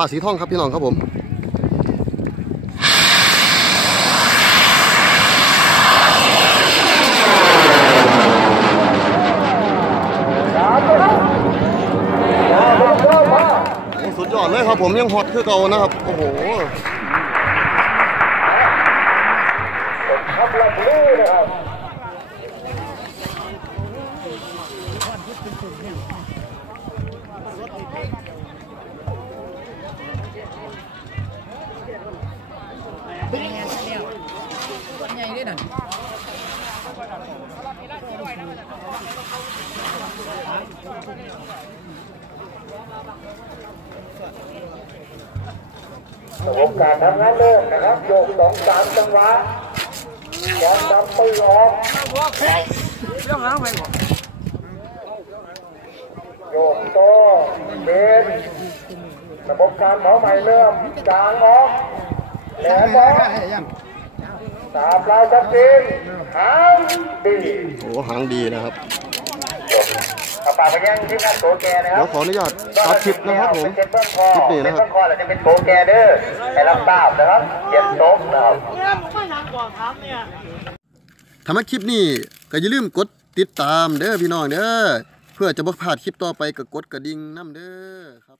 ฟ้าสีทองครับพี่น้องครับผมสุดยอดเลยครับผมยังฮอตคือเก่านะครับ โอ้โหครับลับลูนะครับ ใหญ่ด้วยนั่นระบบการทำงานเริ่มนะครับโยกสองสามจังหวะบอลนำปืนออกเรื่องอะไรไปบ่โยกโตเบนระบบการเหมาใหม่เริ่มจางออก แหลมออกตาปลายชัดเจนหางดีโอ้หางดีนะครับเอาปากไปยังที่นั่นโตแกนะคเดี๋รัยวบขออนุญาตตัดคลิปนะครับผมเป็นเบื้องคอคลิปนี้เป็นะนครับเบื้องคอแล้วจะเป็นโตแกเด้อให้รับทราบนะครับเก็บโต๊ะนะครับถ้ามาคลิปนี้ก็อย่าลืมกดติดตามเด้อพี่น้องเด้อเพื่อจะบ่พลาดคลิปต่อไปก็กดกระดิ่งนํเด้อครับ